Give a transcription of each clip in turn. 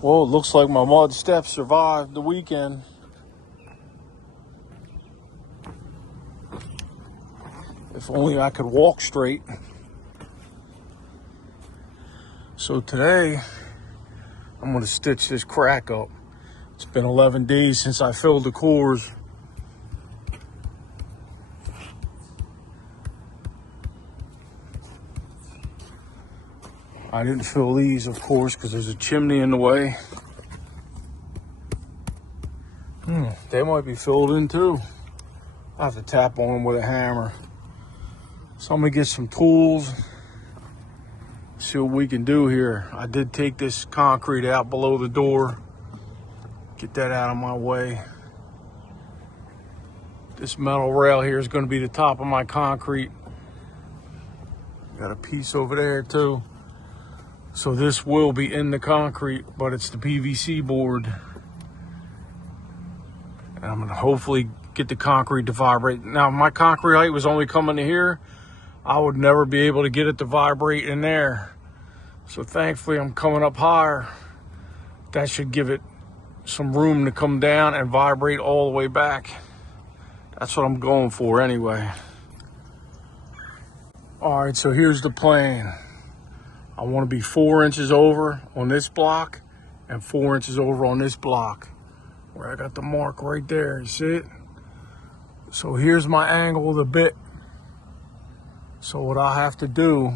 Well, it looks like my mud steps survived the weekend. If only I could walk straight. So today, I'm going to stitch this crack up. It's been 11 days since I filled the cores. I didn't fill these, of course, because there's a chimney in the way. They might be filled in too. I have to tap on them with a hammer. So I'm gonna get some tools, see what we can do here. I did take this concrete out below the door. Get that out of my way. This metal rail here is gonna be the top of my concrete. Got a piece over there too. So this will be in the concrete, but it's the PVC board. And I'm gonna hopefully get the concrete to vibrate. Now, if my concrete height was only coming to here, I would never be able to get it to vibrate in there. So thankfully I'm coming up higher. That should give it some room to come down and vibrate all the way back. That's what I'm going for anyway. All right, so here's the plan. I want to be 4 inches over on this block and 4 inches over on this block, where I got the mark right there. You see it? So here's my angle of the bit. So what I have to do,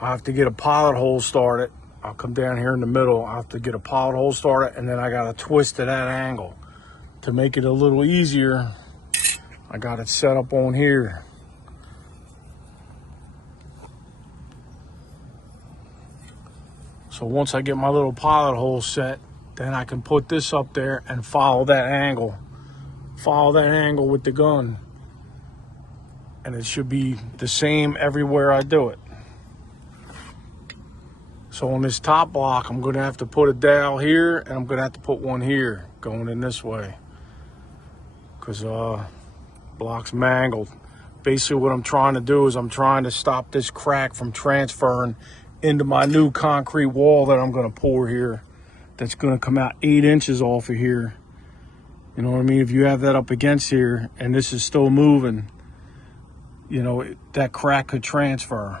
I have to get a pilot hole started. I'll come down here in the middle. I have to get a pilot hole started, and then I got to twist at that angle. To make it a little easier, I got it set up on here. So once I get my little pilot hole set, then I can put this up there and follow that angle. Follow that angle with the gun. And it should be the same everywhere I do it. So on this top block, I'm gonna have to put a dowel here, and I'm gonna have to put one here, going in this way. Because block's mangled. Basically what I'm trying to do is I'm trying to stop this crack from transferring into my new concrete wall that I'm gonna pour here. That's gonna come out 8 inches off of here. You know what I mean? If you have that up against here and this is still moving, you know, that crack could transfer.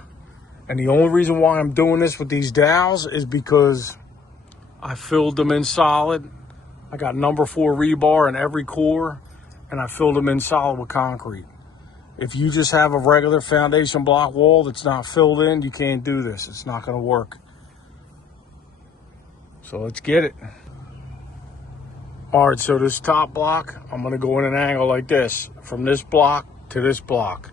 And the only reason why I'm doing this with these dowels is because I filled them in solid. I got number 4 rebar in every core, and I filled them in solid with concrete. If you just have a regular foundation block wall that's not filled in, you can't do this. It's not gonna work. So let's get it. All right, so this top block, I'm gonna go in an angle like this, from this block to this block.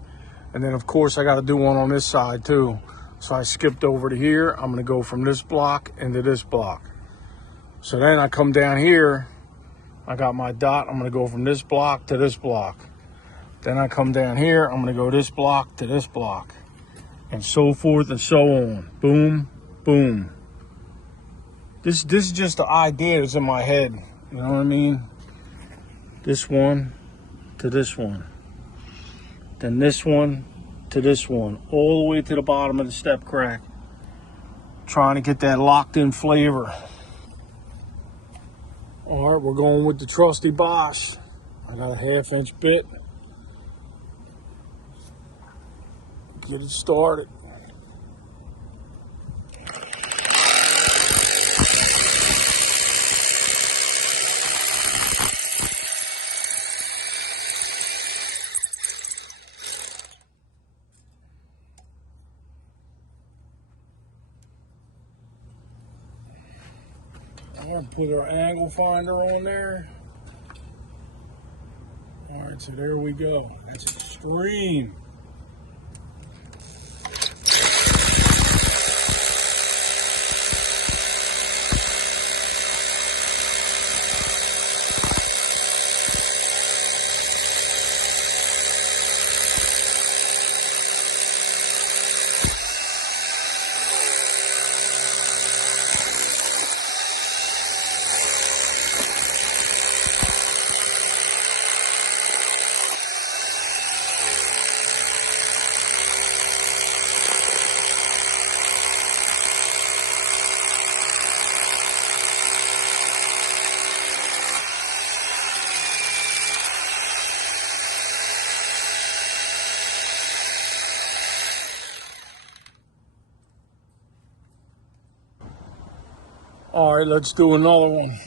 And then of course I gotta do one on this side too. So I skipped over to here. I'm gonna go from this block into this block. So then I come down here, I got my dot, I'm gonna go from this block to this block. Then I come down here, I'm gonna go this block to this block. And so forth and so on. Boom, boom. This is just the idea that's in my head. You know what I mean? This one to this one. Then this one to this one. All the way to the bottom of the step crack. Trying to get that locked in flavor. All right, we're going with the trusty Bosch. I got a 1/2 inch bit. Get it started. I'll put our angle finder on there. All right, so there we go. That's extreme. All right, let's do another one.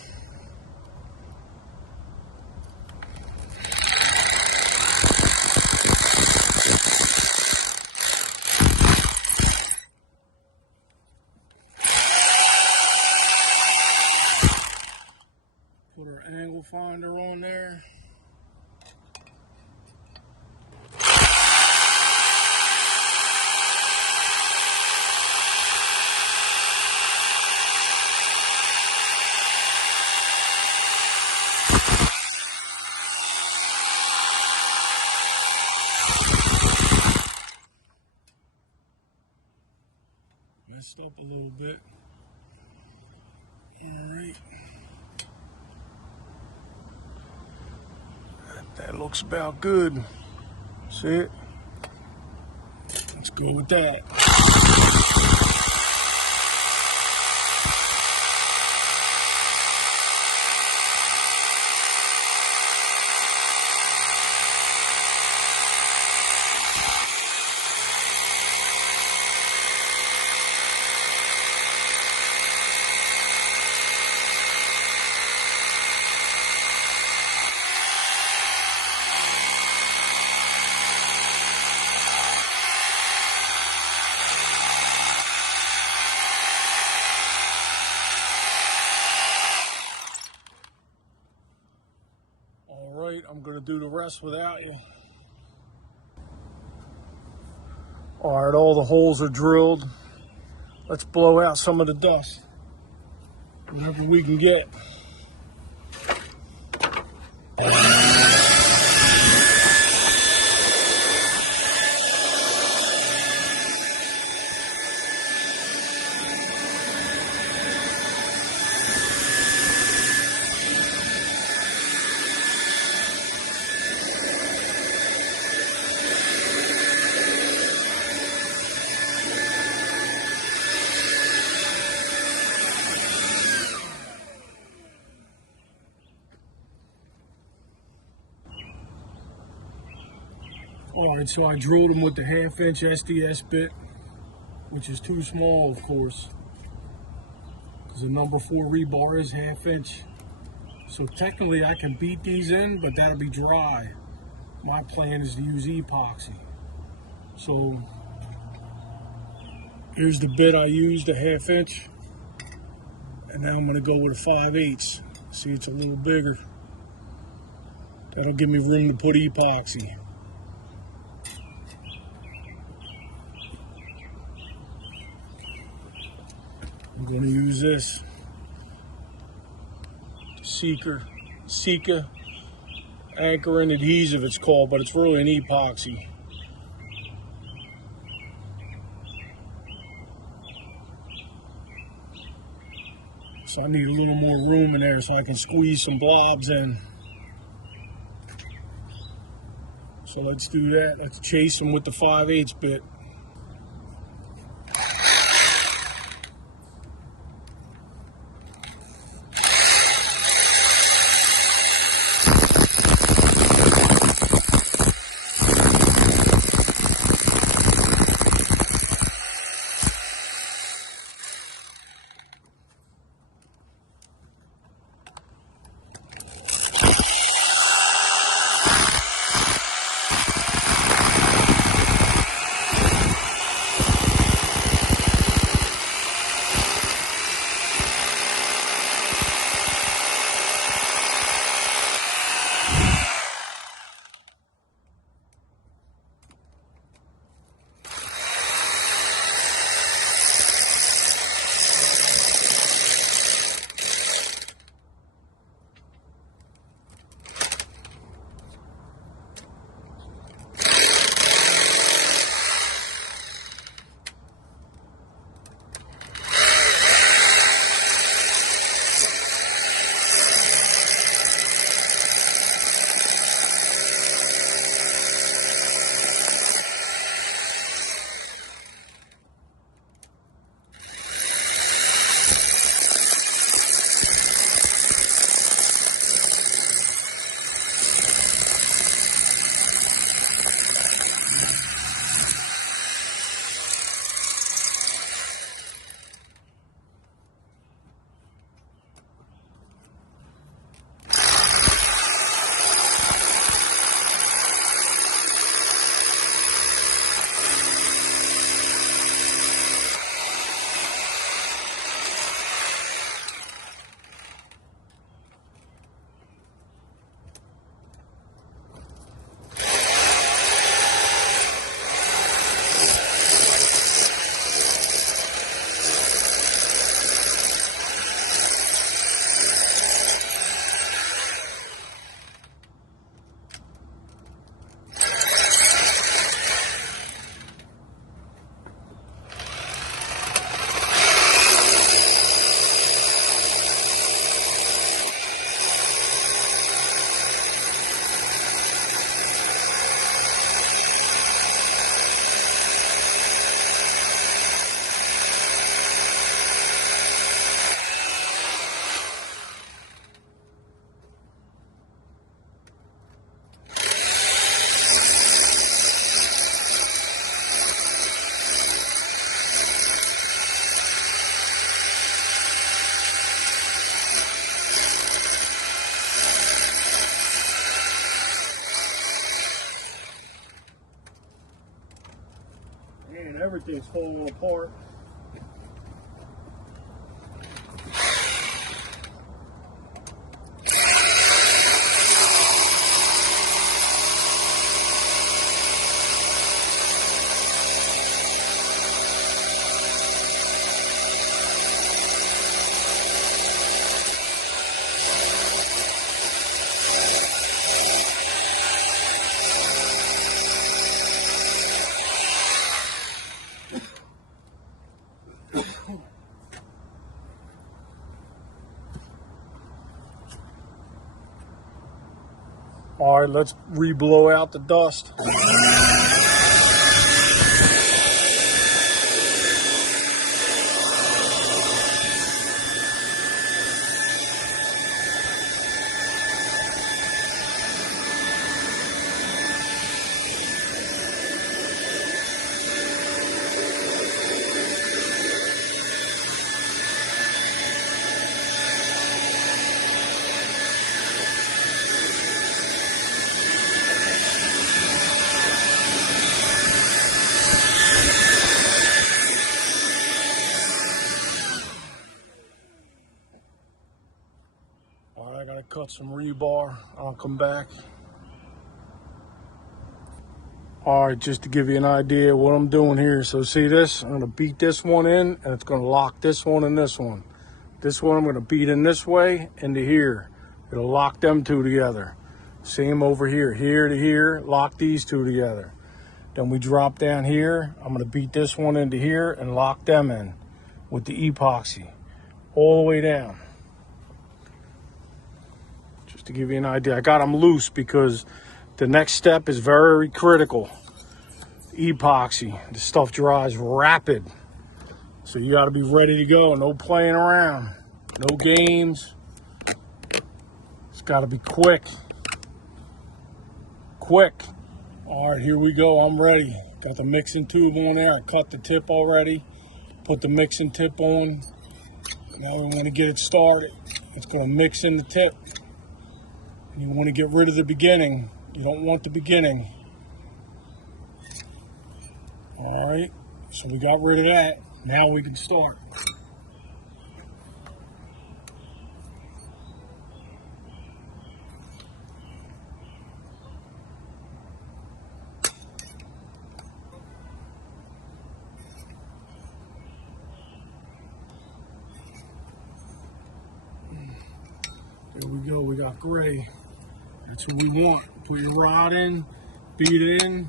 Put our angle finder on there. Messed up a little bit. All right. That looks about good. See it? Let's go with that. I'm going to do the rest without you. All right, all the holes are drilled. Let's blow out some of the dust. Whatever we can get. All right, so I drilled them with the 1/2-inch SDS bit, which is too small, of course, because the number 4 rebar is 1/2-inch. So technically I can beat these in, but that'll be dry. My plan is to use epoxy. So here's the bit I used, the 1/2-inch, and now I'm going to go with a 5/8. See, it's a little bigger. That'll give me room to put epoxy. I'm going to use this Sika anchor and adhesive it's called, but it's really an epoxy. So I need a little more room in there so I can squeeze some blobs in. So let's do that. Let's chase them with the 5/8 bit. thing's falling apart. All right, let's re-blow out the dust. All right, I gotta cut some rebar. I'll come back. All right, just to give you an idea of what I'm doing here. So see this? I'm gonna beat this one in, and it's gonna lock this one and this one. This one I'm gonna beat in this way into here. It'll lock them two together. Same over here, here to here, lock these two together. Then we drop down here. I'm gonna beat this one into here and lock them in with the epoxy all the way down. Just to give you an idea, I got them loose because the next step is very critical. Epoxy, the stuff dries rapid. So you gotta be ready to go, no playing around, no games. It's gotta be quick. Quick. All right, here we go, I'm ready. Got the mixing tube on there, I cut the tip already. Put the mixing tip on. Now we're gonna get it started. It's gonna mix in the tip. And you wanna get rid of the beginning. You don't want the beginning. All right, so we got rid of that. Now we can start. There we go, we got gray. That's what we want. Put your rod in, beat it in.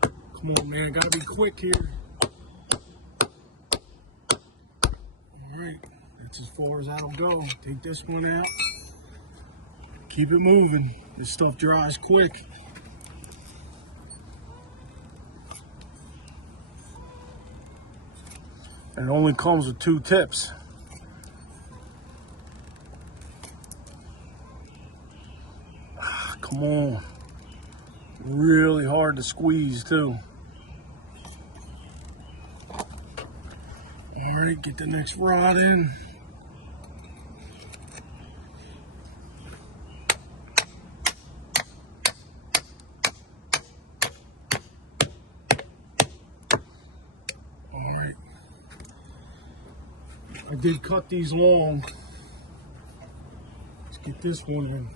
Come on, man, gotta be quick here. All right, that's as far as that'll go. Take this one out. Keep it moving. This stuff dries quick. And it only comes with 2 tips. Come on. Really hard to squeeze too. All right, get the next rod in. All right. I did cut these long. Let's get this one in.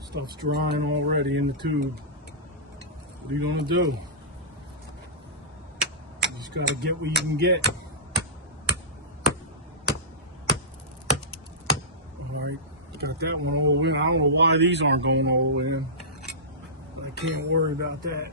Stuff's drying already in the tube. What are you gonna do? You just gotta get what you can get. All right, got that one all in. I don't know why these aren't going all the way in. I can't worry about that.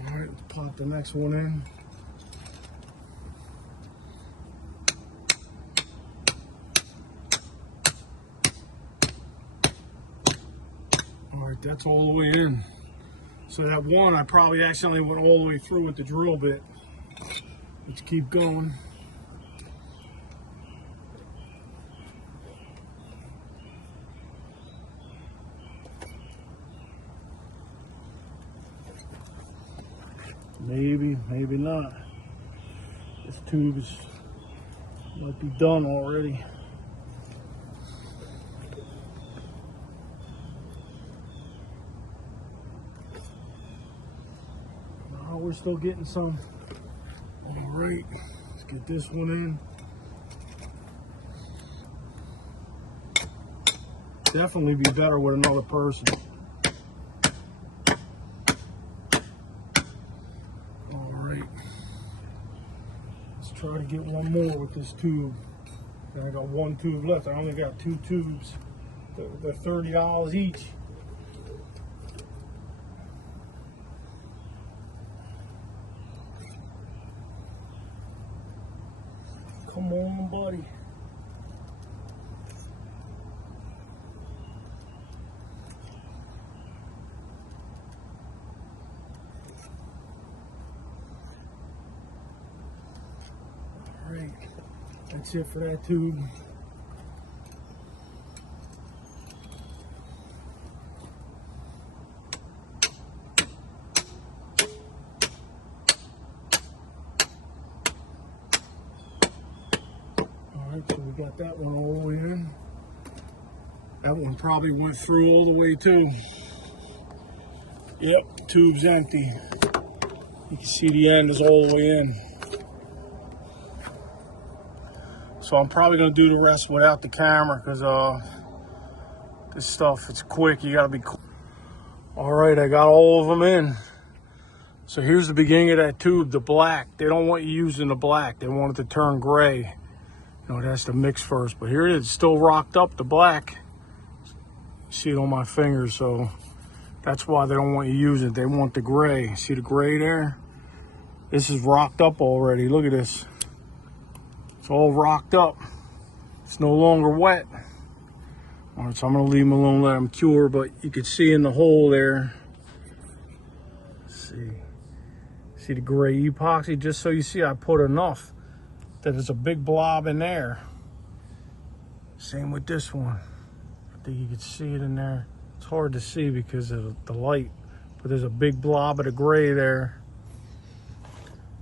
All right, let's pop the next one in. All right, that's all the way in. So that one, I probably accidentally went all the way through with the drill bit. Let's keep going. Maybe, maybe not. This tube might be done already. Oh, we're still getting some. All right, let's get this one in. Definitely be better with another person. All right, let's try to get one more with this tube. And I got one tube left. I only got 2 tubes. They're $30 each. Come on, buddy. All right, that's it for that tube. So we got that one all the way in. That one probably went through all the way too. Yep, tube's empty. You can see the end is all the way in. So I'm probably gonna do the rest without the camera because this stuff, it's quick, you gotta be quick. All right, I got all of them in. So here's the beginning of that tube, the black. They don't want you using the black, they want it to turn gray. You know, it has to mix first, but here it is, still rocked up, the black. See it on my fingers, so that's why they don't want you using it. They want the gray. See the gray there? This is rocked up already. Look at this. It's all rocked up. It's no longer wet. All right, so I'm gonna leave them alone, let them cure, but you can see in the hole there. Let's see. See the gray epoxy? Just so you see, I put enough that there's a big blob in there. Same with this one. I think you can see it in there. It's hard to see because of the light, but there's a big blob of the gray there.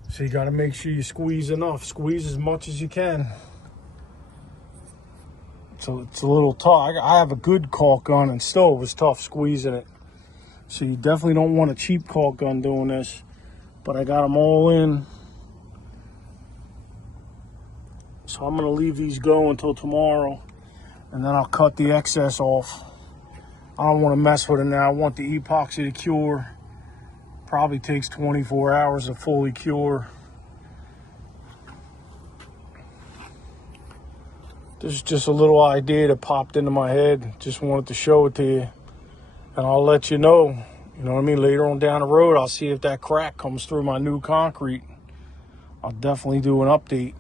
So you gotta make sure you squeeze enough. Squeeze as much as you can. So it's a little tough. I have a good caulk gun and still it was tough squeezing it. So you definitely don't want a cheap caulk gun doing this, but I got them all in. So I'm gonna leave these go until tomorrow and then I'll cut the excess off. I don't wanna mess with it now. I want the epoxy to cure. Probably takes 24 hours to fully cure. This is just a little idea that popped into my head. Just wanted to show it to you. And I'll let you know, you know what I mean? Later on down the road, I'll see if that crack comes through my new concrete. I'll definitely do an update.